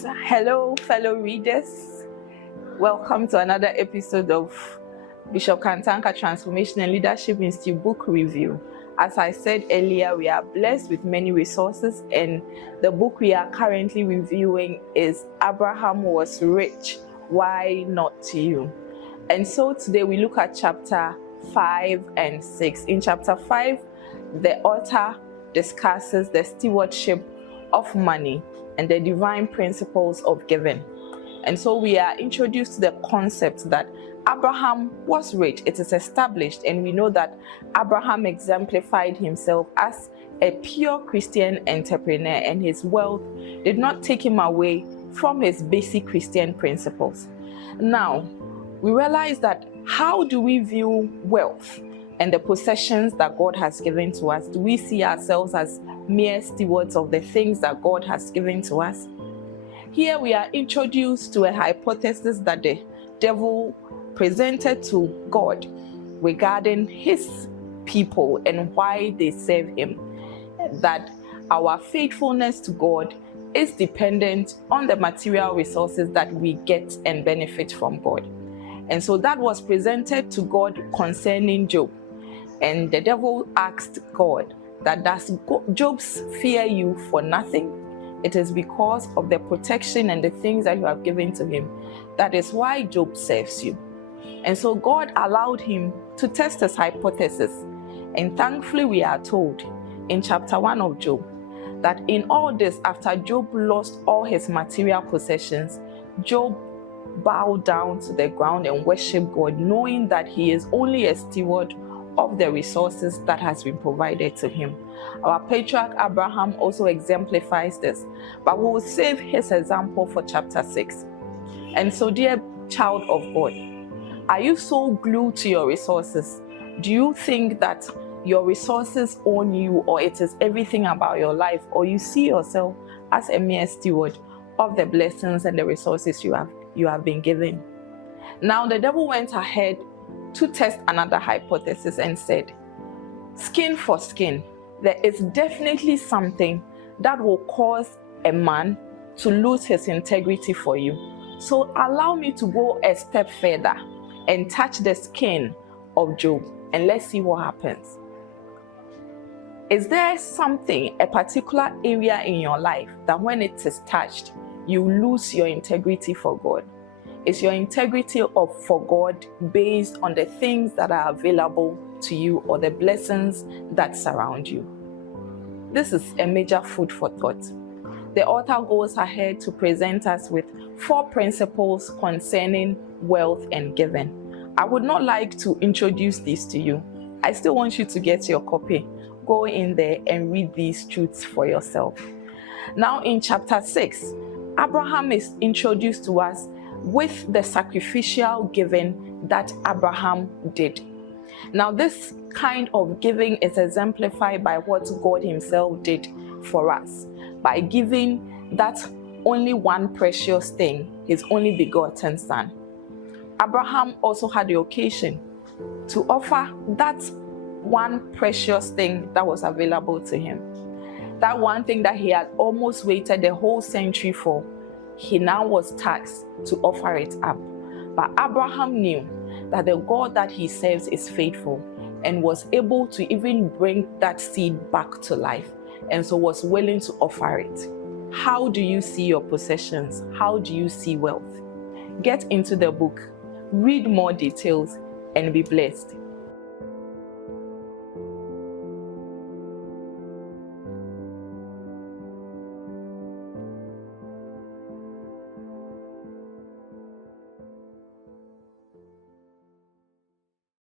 Hello, fellow readers. Welcome to another episode of Bishop Kantanka Transformation and Leadership Institute Book Review. As I said earlier, we are blessed with many resources, and the book we are currently reviewing is Abraham Was Rich, Why Not You? And so today we look at chapter 5 and 6. In chapter 5, the author discusses the stewardship of money and the divine principles of giving. And so we are introduced to the concept that Abraham was rich. It is established, and we know that Abraham exemplified himself as a pure Christian entrepreneur, and his wealth did not take him away from his basic Christian principles. Now, we realize that how do we view wealth and the possessions that God has given to us? Do we see ourselves as mere stewards of the things that God has given to us? Here we are introduced to a hypothesis that the devil presented to God regarding his people and why they serve him, that our faithfulness to God is dependent on the material resources that we get and benefit from God. And so that was presented to God concerning Job. And the devil asked God, that does Job's fear you for nothing? It is because of the protection and the things that you have given to him. That is why Job serves you. And so God allowed him to test his hypothesis. And thankfully we are told in chapter 1 of Job that in all this, after Job lost all his material possessions, Job bowed down to the ground and worshiped God, knowing that he is only a steward of the resources that has been provided to him. Our patriarch Abraham also exemplifies this, but we will save his example for chapter 6. And so, dear child of God, are you so glued to your resources? Do you think that your resources own you, or it is everything about your life, or you see yourself as a mere steward of the blessings and the resources you have been given? Now the devil went ahead to test another hypothesis and said, skin for skin, there is definitely something that will cause a man to lose his integrity for you. So allow me to go a step further and touch the skin of Job, and let's see what happens. Is there something, a particular area in your life that when it is touched, you lose your integrity for God? Is your integrity for God based on the things that are available to you or the blessings that surround you? This is a major food for thought. The author goes ahead to present us with 4 principles concerning wealth and giving. I would not like to introduce these to you. I still want you to get your copy. Go in there and read these truths for yourself. Now in chapter 6, Abraham is introduced to us with the sacrificial giving that Abraham did. Now this kind of giving is exemplified by what God himself did for us, by giving that only one precious thing, his only begotten son. Abraham also had the occasion to offer that one precious thing that was available to him. That one thing that he had almost waited the whole century for, he now was tasked to offer it up. But Abraham knew that the God that he serves is faithful and was able to even bring that seed back to life, and so was willing to offer it. How do you see your possessions? How do you see wealth? Get into the book, read more details, and be blessed.